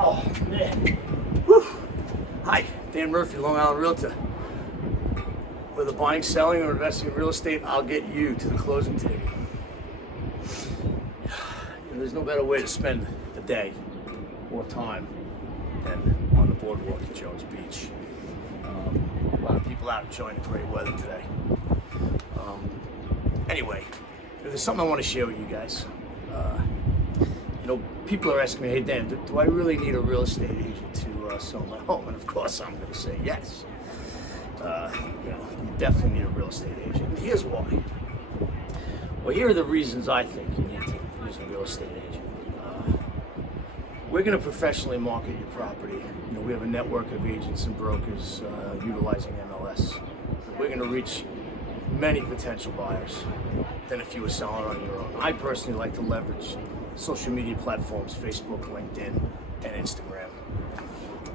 Oh, man. Whew. Hi, Dan Murphy, Long Island Realtor. Whether buying, selling, or investing in real estate, I'll get you to the closing table. There's no better way to spend the day or time than on the boardwalk at Jones Beach. A lot of people out enjoying the great weather today. Anyway, there's something I want to share with you guys. People are asking me, hey Dan, do I really need a real estate agent to sell my home? And of course I'm going to say yes. You definitely need a real estate agent. And here's why. Well, here are the reasons I think you need to use a real estate agent. We're going to professionally market your property. We have a network of agents and brokers utilizing MLS. We're going to reach many potential buyers than if you were selling on your own. I personally like to leverage social media platforms, Facebook, LinkedIn, and Instagram,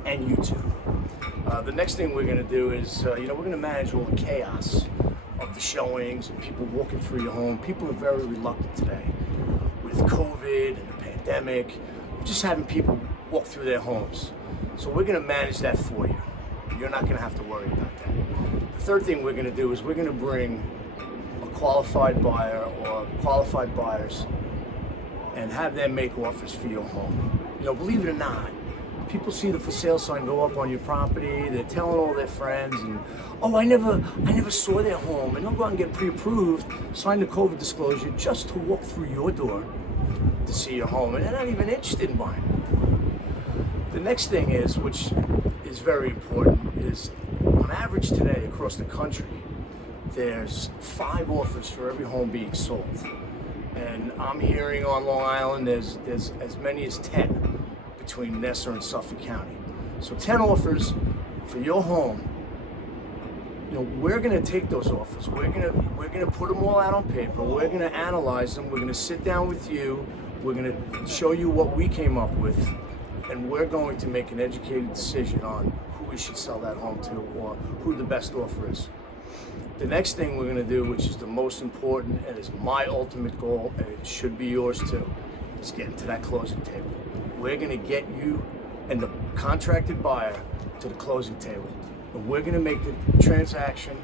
and YouTube. The next thing we're going to do is, we're going to manage all the chaos of the showings and people walking through your home. People are very reluctant today with COVID and the pandemic, just having people walk through their homes. So we're going to manage that for you. You're not going to have to worry about that. The third thing we're going to do is we're going to bring a qualified buyer or qualified buyers and have them make offers for your home. Believe it or not, people see the for sale sign go up on your property, they're telling all their friends, and I never saw their home, and they'll go out and get pre-approved, sign the COVID disclosure just to walk through your door to see your home, and they're not even interested in buying. The next thing is, which is very important, is on average today across the country, there's 5 offers for every home being sold. And I'm hearing on Long Island there's as many as 10 between Nassau and Suffolk County. So 10 offers for your home. We're gonna take those offers. We're gonna put them all out on paper. We're gonna analyze them. We're gonna sit down with you. We're gonna show you what we came up with, and we're going to make an educated decision on who we should sell that home to or who the best offer is. The next thing we're going to do, which is the most important and is my ultimate goal, and it should be yours too, is getting to that closing table. We're going to get you and the contracted buyer to the closing table. And we're going to make the transaction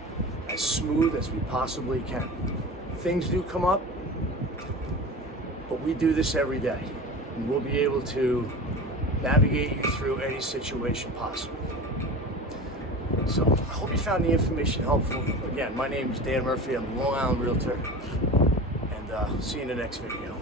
as smooth as we possibly can. Things do come up, but we do this every day. And we'll be able to navigate you through any situation possible. So I hope you found the information helpful. Again, my name is Dan Murphy. I'm a Long Island Realtor. And see you in the next video.